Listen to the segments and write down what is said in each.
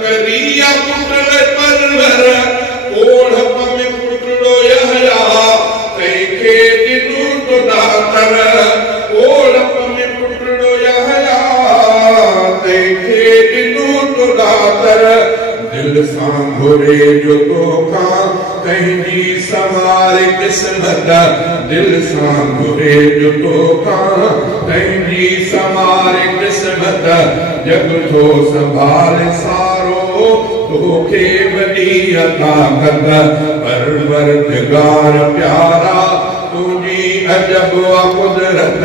जकरिया पुत्र परवर ओढ़प में पुटड़ो यहया तैखे दिनु तो दातर ओढ़प में पुटड़ो यहया तैखे दिनु तो दातर दिल सांभुरे जो तोखा कहीं सवार किस्मत दिल सांभुरे जो तोखा कहीं सवार किस्मत जग थो संभाल सारो तोखे वडी अता कर परवरदिगार प्यारा तुझी अजब कुदरत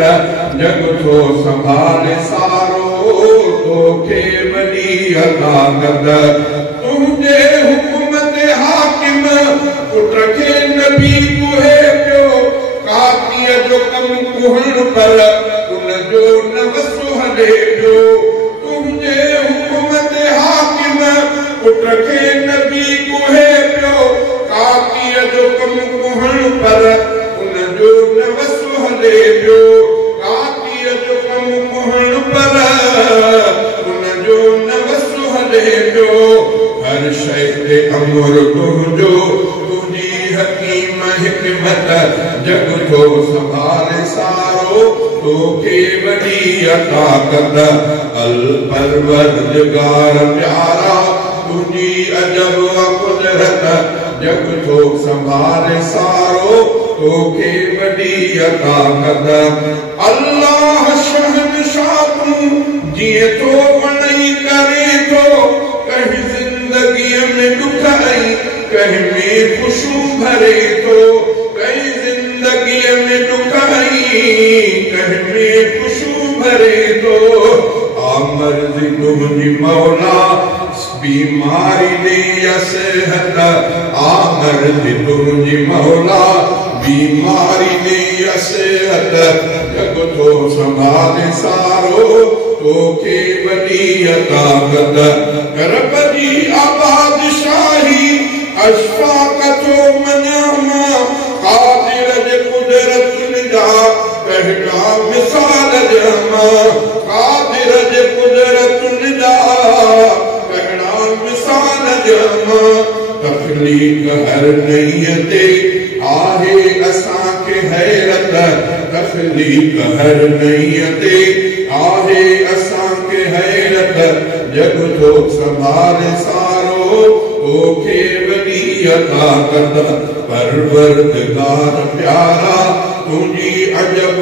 जग थो संभाल सारो तोखे वडी अता कर तुझे हुकूमत हाकिम पुट खे नबी कुहे पियो कातीअ जो कम कुहण पर उन जो नवसु हले पियो तुझे हुकूमत हाकिम पुट खे नबी कुहे पियो कातीअ जो कम कुहण पर उन जो नवसु हले पियो कातीअ जो कम कुहण पर उन जो नवसु हले पियो हर शइ ते अमर तुंहिंजो तुंहिंजी हकीम हिकमत जग थो संभाल सारो तोखे वडी अता कर अल परवरदिगार प्यारा तुंहिंजी अजब कुदरत जग थो संभाल सारो तोखे वडी अता कर अल्लाह शहंशाह तूं जीअं तो वणई करे थो कहीं जिंदगीअ में दुख आई कहीं में खुशू भरे तो कहीं जिंदगीअ में दुख आई कहीं में खुशू भरे तो मर्ज़ी तुंहिंजी मौला बीमारी ने सेहत मर्ज़ी तुंहिंजी मौला बीमारी ने सेहत जग थो संभाल सारो तोखे वडी अता कर रब जी आबादशाही अशफाक तो मनामा कादिर जे कुदरत जा कहड़ा मिसाल जमा कादिर जे कुदरत जा कहड़ा मिसाल जमा तखलीक हर नईयते आहे असां के हैरत तखलीक हर नईयते आहे असां के हैरत जग थो संभाल सारो तोखे वडी अता कर परवरदिगार प्यारा तुंहिंजी अजब